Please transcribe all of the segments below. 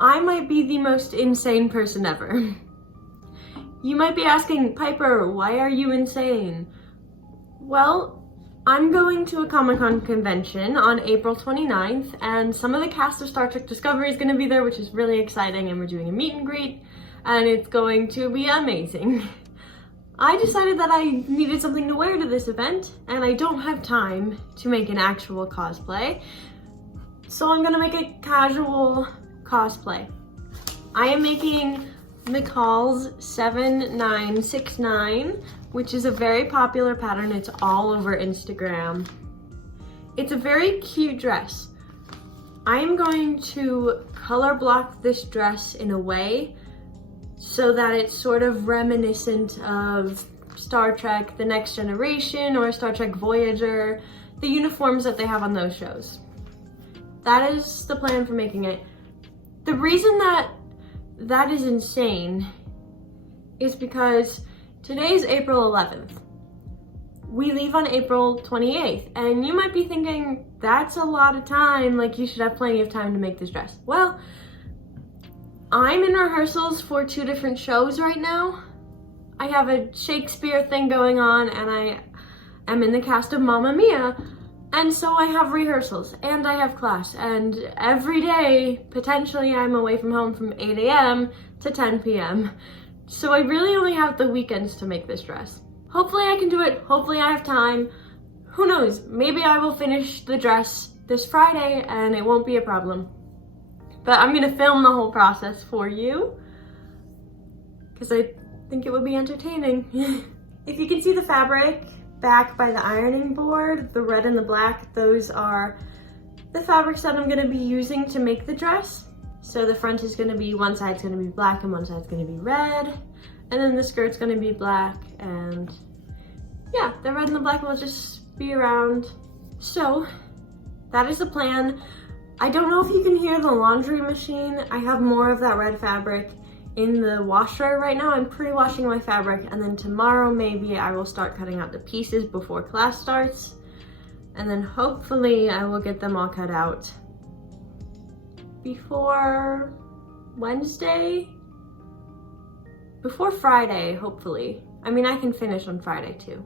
I might be the most insane person ever. You might be asking, Piper, why are you insane? Well, I'm going to a Comic-Con convention on April 29th, and some of the cast of Star Trek Discovery is going to be there, which is really exciting, and we're doing a meet and greet, and it's going to be amazing. I decided that I needed something to wear to this event, and I don't have time to make an actual cosplay, so I'm gonna make a casual cosplay. I am making McCall's 7969, which is a very popular pattern. It's all over Instagram. It's a very cute dress. I am going to color block this dress in a way so that it's sort of reminiscent of Star Trek The Next Generation or Star Trek Voyager, the uniforms that they have on those shows. That is the plan for making it. The reason that is insane is because today is April 11th. We leave on April 28th, and you might be thinking, that's a lot of time, like you should have plenty of time to make this dress. Well, I'm in rehearsals for 2 different shows right now. I have a Shakespeare thing going on, and I am in the cast of Mamma Mia, and so I have rehearsals, and I have class, and every day, potentially I'm away from home from 8 a.m. to 10 p.m. So I really only have the weekends to make this dress. Hopefully I can do it, hopefully I have time. Who knows, maybe I will finish the dress this Friday and it won't be a problem. But I'm gonna film the whole process for you because I think it would be entertaining. If you can see the fabric back by the ironing board, the red and the black, those are the fabrics that I'm gonna be using to make the dress. So the front is gonna be, one side's gonna be black and one side's gonna be red. And then the skirt's gonna be black, and yeah, the red and the black will just be around. So that is the plan. I don't know if you can hear the laundry machine. I have more of that red fabric in the washer right now. I'm pre-washing my fabric, and then tomorrow maybe I will start cutting out the pieces before class starts. And then hopefully I will get them all cut out before Wednesday? Before Friday, hopefully. I mean, I can finish on Friday too.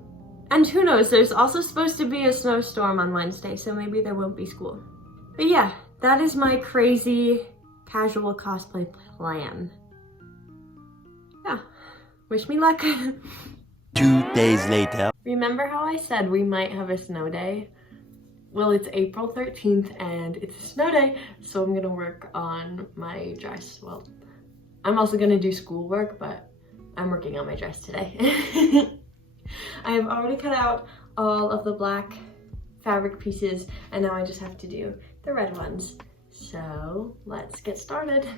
And who knows, there's also supposed to be a snowstorm on Wednesday, so maybe there won't be school. But yeah, that is my crazy casual cosplay plan. Yeah, wish me luck. 2 days later. Remember how I said we might have a snow day? Well, it's April 13th and it's a snow day, so I'm gonna work on my dress. Well, I'm also gonna do schoolwork, but I'm working on my dress today. I have already cut out all of the black fabric pieces, and now I just have to do the red ones. So let's get started.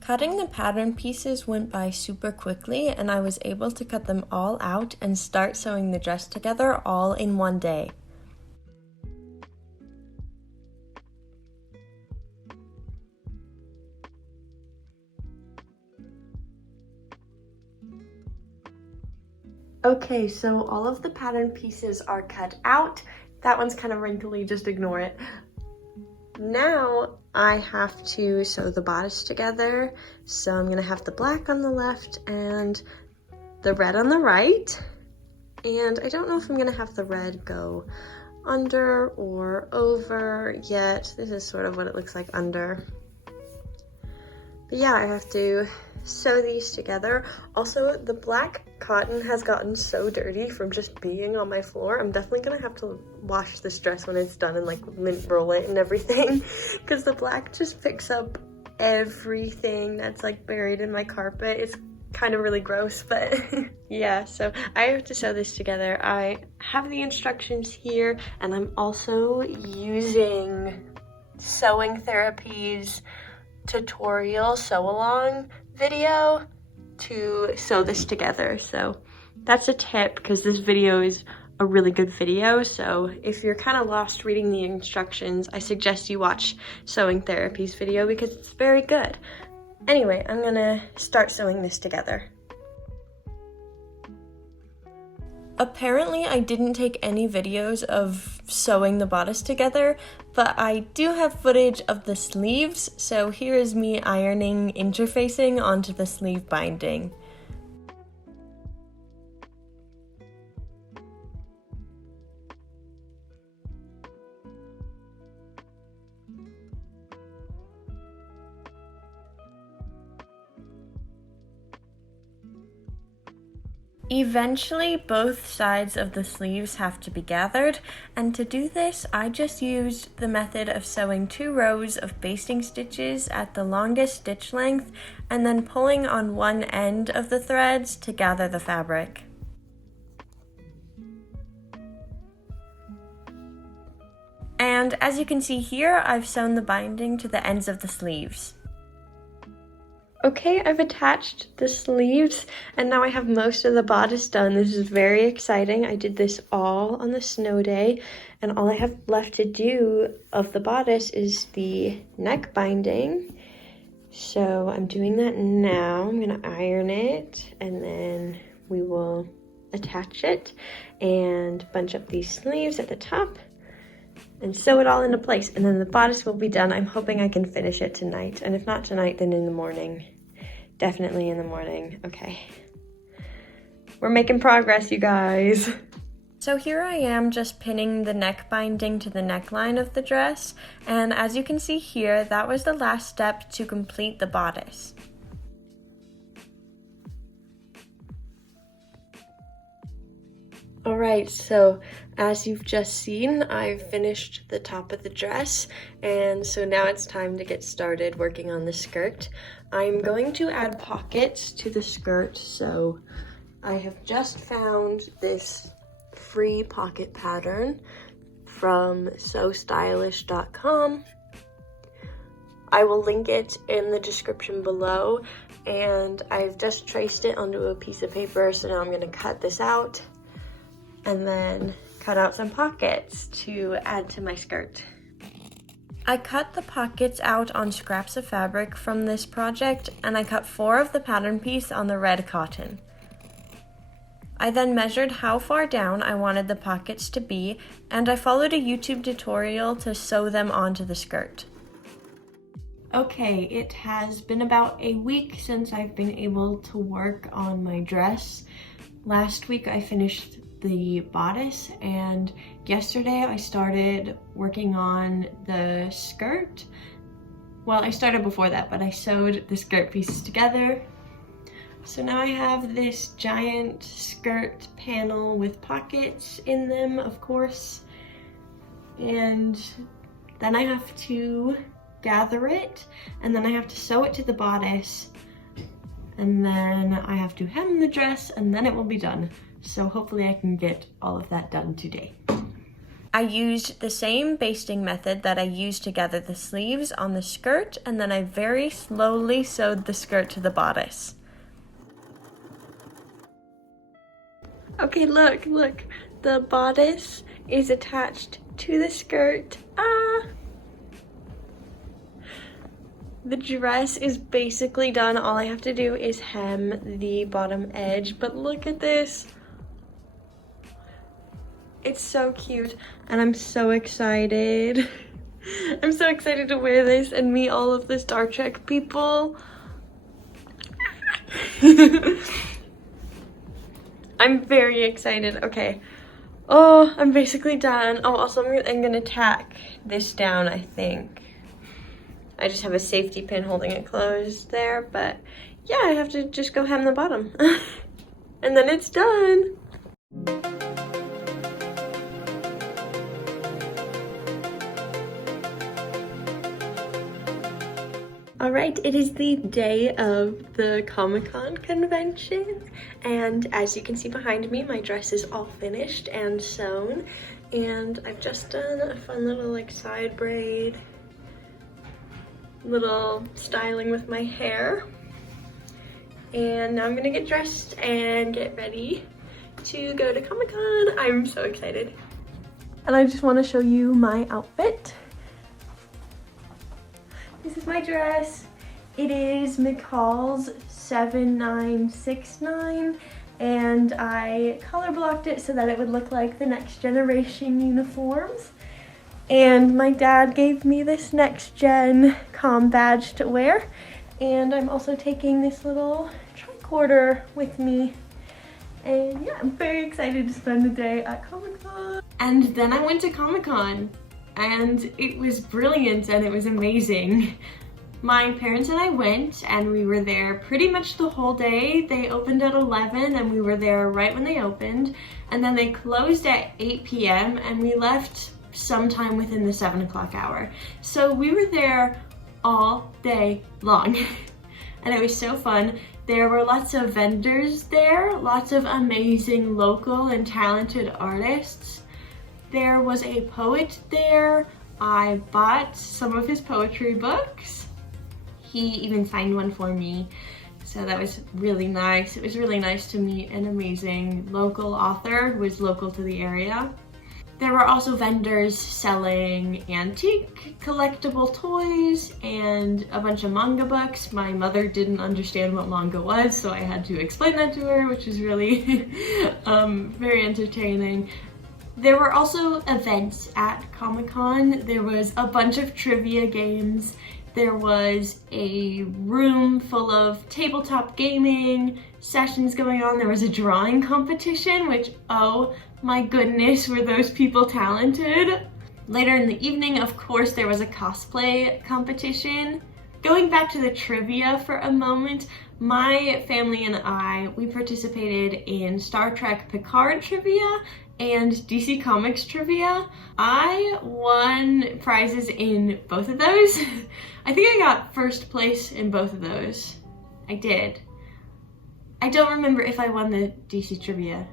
Cutting the pattern pieces went by super quickly, and I was able to cut them all out and start sewing the dress together all in one day. Okay, so all of the pattern pieces are cut out. That one's kind of wrinkly, just ignore it. Now I have to sew the bodice together. So I'm gonna have the black on the left and the red on the right. And I don't know if I'm gonna have the red go under or over yet. This is sort of what it looks like under. But yeah, I have to sew these together. Also, the black cotton has gotten so dirty from just being on my floor. I'm definitely gonna have to wash this dress when it's done and like lint roll it and everything, because the black just picks up everything that's like buried in my carpet. It's kind of really gross, but yeah, so I have to sew this together. I have the instructions here, and I'm also using Sewing Therapy's tutorial sew along video to sew this together. So that's a tip, because this video is a really good video. So if you're kind of lost reading the instructions, I suggest you watch Sewing Therapy's video because it's very good. Anyway, I'm gonna start sewing this together. Apparently I didn't take any videos of sewing the bodice together, but I do have footage of the sleeves, so here is me ironing interfacing onto the sleeve binding. Eventually, both sides of the sleeves have to be gathered, and to do this, I just used the method of sewing 2 rows of basting stitches at the longest stitch length, and then pulling on one end of the threads to gather the fabric. And as you can see here, I've sewn the binding to the ends of the sleeves. Okay, I've attached the sleeves and now I have most of the bodice done. This is very exciting. I did this all on the snow day and all I have left to do of the bodice is the neck binding. So I'm doing that now. I'm gonna iron it and then we will attach it and bunch up these sleeves at the top and sew it all into place, and then the bodice will be done. I'm hoping I can finish it tonight, and if not tonight, then in the morning. Definitely in the morning. Okay. We're making progress, you guys. So here I am just pinning the neck binding to the neckline of the dress, and as you can see here, that was the last step to complete the bodice. Alright, so as you've just seen, I've finished the top of the dress, and so now it's time to get started working on the skirt. I'm going to add pockets to the skirt, so I have just found this free pocket pattern from sewstylish.com. I will link it in the description below, and I've just traced it onto a piece of paper, so now I'm going to cut this out and then cut out some pockets to add to my skirt. I cut the pockets out on scraps of fabric from this project, and I cut 4 of the pattern piece on the red cotton. I then measured how far down I wanted the pockets to be, and I followed a YouTube tutorial to sew them onto the skirt. Okay, it has been about a week since I've been able to work on my dress. Last week I finished the bodice, and yesterday I started working on the skirt. Well, I started before that, but I sewed the skirt pieces together. So now I have this giant skirt panel with pockets in them, of course, and then I have to gather it, and then I have to sew it to the bodice, and then I have to hem the dress, and then it will be done. So hopefully I can get all of that done today. I used the same basting method that I used to gather the sleeves on the skirt, and then I very slowly sewed the skirt to the bodice. Okay, look, the bodice is attached to the skirt. The dress is basically done. All I have to do is hem the bottom edge, but look at this. It's so cute, and I'm so excited. I'm so excited to wear this and meet all of the Star Trek people. I'm very excited. Okay. Oh, I'm basically done. Oh, also I'm gonna tack this down, I think. I just have a safety pin holding it closed there, but yeah, I have to just go hem the bottom. And then it's done. All right, it is the day of the Comic-Con convention, and as you can see behind me, my dress is all finished and sewn, and I've just done a fun little like side braid, little styling with my hair, and now I'm gonna get dressed and get ready to go to Comic-Con. I'm so excited. And I just want to show you my outfit. This is my dress. It is McCall's 7969, and I color blocked it so that it would look like the Next Generation uniforms. And my dad gave me this Next Gen comm badge to wear, and I'm also taking this little tricorder with me. And yeah, I'm very excited to spend the day at Comic-Con. And then I went to Comic-Con, and it was brilliant and it was amazing. My parents and I went, and we were there pretty much the whole day. They opened at 11 and we were there right when they opened, and then they closed at 8 p.m. and we left sometime within the 7 o'clock hour. So we were there all day long and it was so fun. There were lots of vendors there, lots of amazing local and talented artists. There was a poet there. I bought some of his poetry books. He even signed one for me, so that was really nice. It was really nice to meet an amazing local author who was local to the area. There were also vendors selling antique collectible toys and a bunch of manga books. My mother didn't understand what manga was, so I had to explain that to her, which was really very entertaining. There were also events at Comic-Con. There was a bunch of trivia games. There was a room full of tabletop gaming sessions going on. There was a drawing competition, which, oh my goodness, were those people talented. Later in the evening, of course, there was a cosplay competition. Going back to the trivia for a moment, my family and we participated in Star Trek Picard trivia and DC Comics trivia. I won prizes in both of those. I think I got first place in both of those. I did. I don't remember if I won the DC trivia.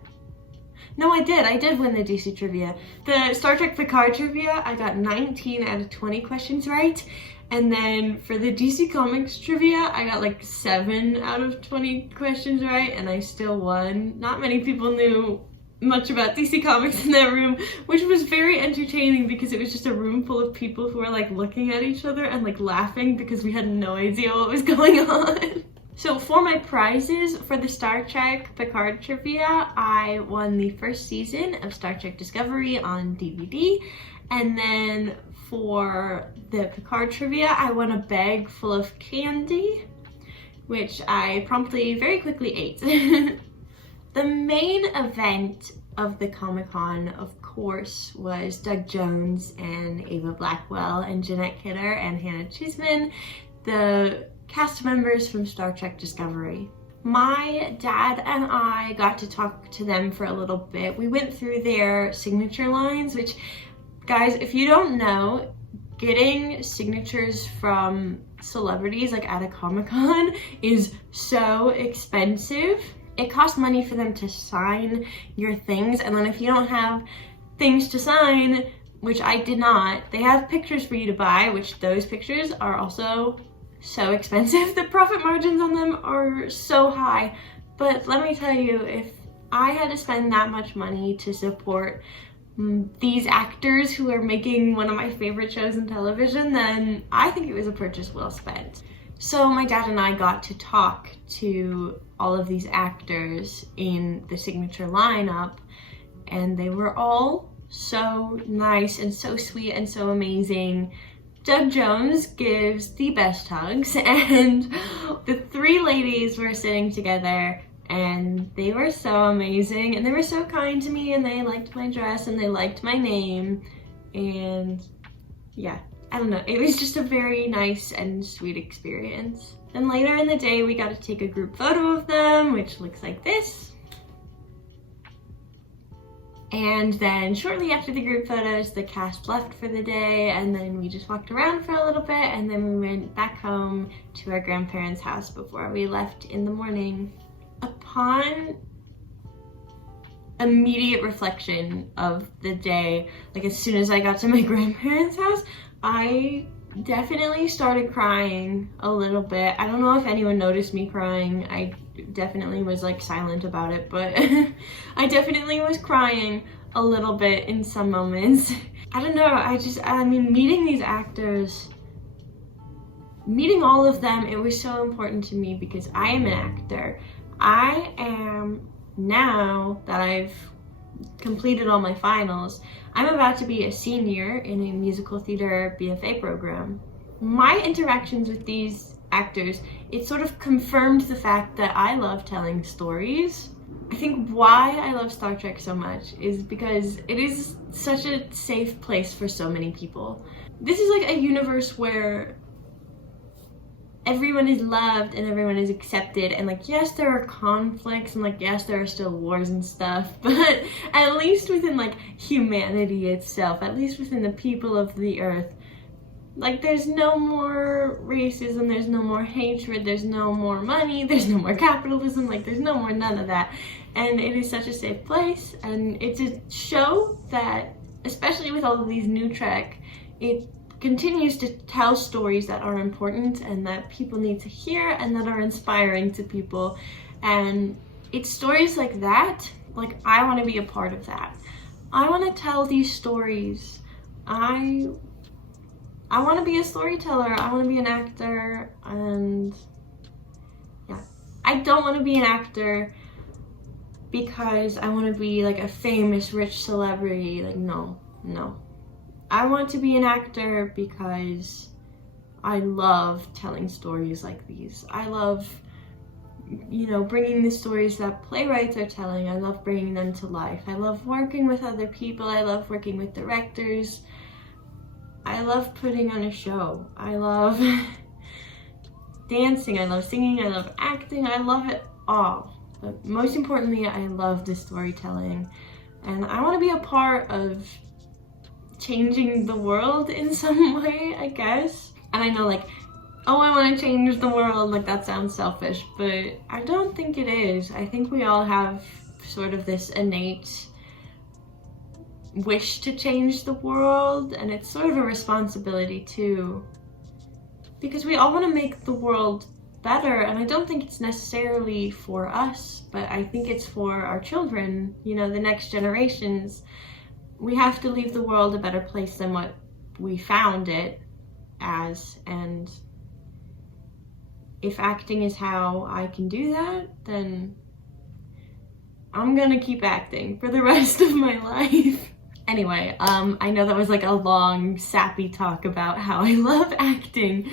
No, I did win the DC trivia. The Star Trek Picard trivia, I got 19 out of 20 questions right. And then for the DC Comics trivia, I got like 7 out of 20 questions right, and I still won. Not many people knew much about DC Comics in that room, which was very entertaining because it was just a room full of people who were like looking at each other and like laughing because we had no idea what was going on. So for my prizes for the Star Trek Picard trivia, I won the first season of Star Trek Discovery on DVD, and then for the Picard trivia, I won a bag full of candy, which I promptly very quickly ate. The main event of the Comic-Con, of course, was Doug Jones and Ava Blackwell and Jeanette Kidder and Hannah Cheesman, the cast members from Star Trek Discovery. My dad and I got to talk to them for a little bit. We went through their signature lines, which, guys, if you don't know, getting signatures from celebrities like at a Comic-Con is so expensive. It costs money for them to sign your things, and then if you don't have things to sign, which I did not, they have pictures for you to buy, which those pictures are also so expensive. The profit margins on them are so high. But let me tell you, if I had to spend that much money to support these actors who are making one of my favorite shows in television, then I think it was a purchase well spent. So my dad and I got to talk to all of these actors in the signature lineup, and they were all so nice and so sweet and so amazing. Doug Jones gives the best hugs, and the 3 ladies were sitting together, and they were so amazing, and they were so kind to me, and they liked my dress, and they liked my name, and yeah, I don't know, it was just a very nice and sweet experience. Then later in the day, we got to take a group photo of them, which looks like this. And then shortly after the group photos, the cast left for the day, and then we just walked around for a little bit, and then we went back home to our grandparents' house before we left in the morning. Upon immediate reflection of the day, like as soon as I got to my grandparents' house, I definitely started crying a little bit. I don't know if anyone noticed me crying. I definitely was like silent about it, but I definitely was crying a little bit in some moments. I don't know, I mean, meeting these actors, meeting all of them, it was so important to me because I am an actor. I am now that I've completed all my finals, I'm about to be a senior in a musical theater BFA program. My interactions with these actors, it sort of confirmed the fact that I love telling stories. I think why I love Star Trek so much is because it is such a safe place for so many people. This is like a universe where everyone is loved and everyone is accepted, and like, yes, there are conflicts and like, yes, there are still wars and stuff, but at least within like humanity itself, at least within the people of the earth, like there's no more racism, there's no more hatred, there's no more money, there's no more capitalism, like there's no more none of that. And it is such a safe place, and it's a show that, especially with all of these new Trek, it continues to tell stories that are important and that people need to hear and that are inspiring to people. And it's stories like that, like I want to be a part of that. I want to tell these stories. I want to be a storyteller. I want to be an actor, and yeah. I don't want to be an actor because I want to be like a famous rich celebrity. Like no. I want to be an actor because I love telling stories like these. I love, you know, bringing the stories that playwrights are telling. I love bringing them to life. I love working with other people. I love working with directors. I love putting on a show. I love dancing. I love singing. I love acting. I love it all. But most importantly, I love the storytelling. And I want to be a part of changing the world in some way, I guess. And I know like, oh, I want to change the world, like that sounds selfish, but I don't think it is. I think we all have sort of this innate wish to change the world, and it's sort of a responsibility too, because we all want to make the world better. And I don't think it's necessarily for us, but I think it's for our children, you know, the next generations. We have to leave the world a better place than what we found it as, and if acting is how I can do that, then I'm gonna keep acting for the rest of my life. Anyway, I know that was like a long, sappy talk about how I love acting.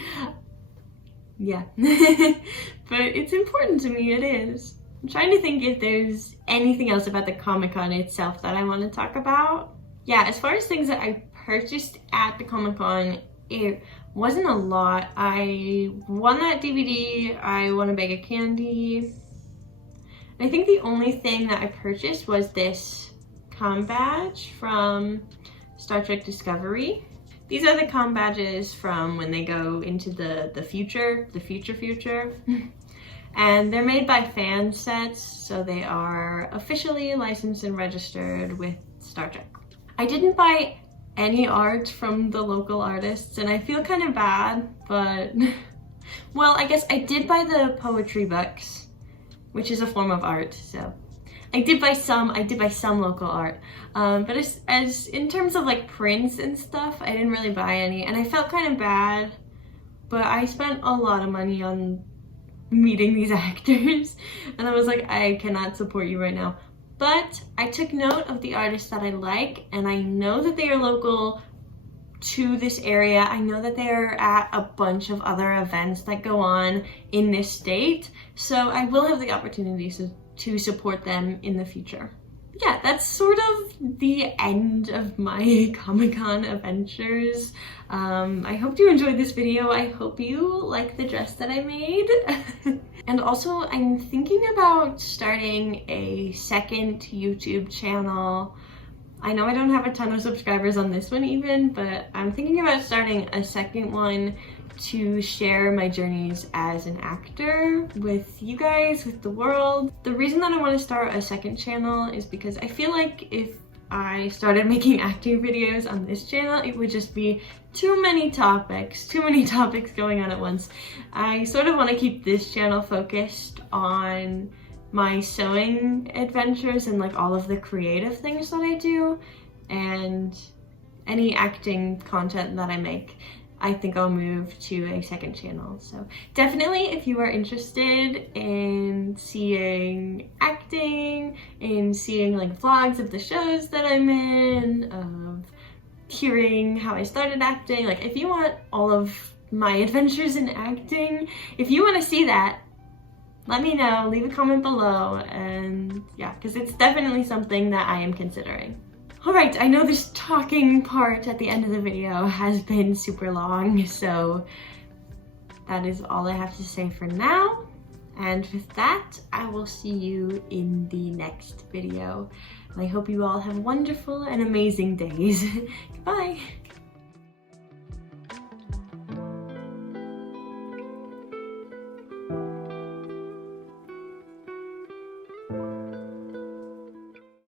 Yeah, but it's important to me, it is. I'm trying to think if there's anything else about the Comic-Con itself that I want to talk about. Yeah, as far as things that I purchased at the Comic-Con, it wasn't a lot. I won that DVD, I won a bag of candy. And I think the only thing that I purchased was this comm badge from Star Trek Discovery. These are the comm badges from when they go into the future. And they're made by fan sets, so they are officially licensed and registered with Star Trek. I didn't buy any art from the local artists, and I feel kind of bad, but well, I guess I did buy the poetry books, which is a form of art, so I did buy some local art, but as in terms of like prints and stuff, I didn't really buy any, and I felt kind of bad, but I spent a lot of money on meeting these actors, and I was like, I cannot support you right now. But I took note of the artists that I like, and I know that they are local to this area. I know that they are at a bunch of other events that go on in this state, so I will have the opportunity to support them in the future. Yeah, that's sort of the end of my Comic-Con adventures. I hope you enjoyed this video. I hope you like the dress that I made. And also, I'm thinking about starting a second YouTube channel. I know I don't have a ton of subscribers on this one even, but I'm thinking about starting a second one to share my journeys as an actor with you guys, with the world. The reason that I want to start a second channel is because I feel like if I started making acting videos on this channel, it would just be too many topics going on at once. I sort of want to keep this channel focused on my sewing adventures and like all of the creative things that I do, and any acting content that I make. I think I'll move to a second channel. So definitely, if you are interested in seeing acting, in seeing like vlogs of the shows that I'm in, of hearing how I started acting, like if you want all of my adventures in acting, if you want to see that, let me know, leave a comment below, and yeah, because it's definitely something that I am considering. Alright, I know this talking part at the end of the video has been super long, so that is all I have to say for now. And with that, I will see you in the next video. And I hope you all have wonderful and amazing days. Goodbye!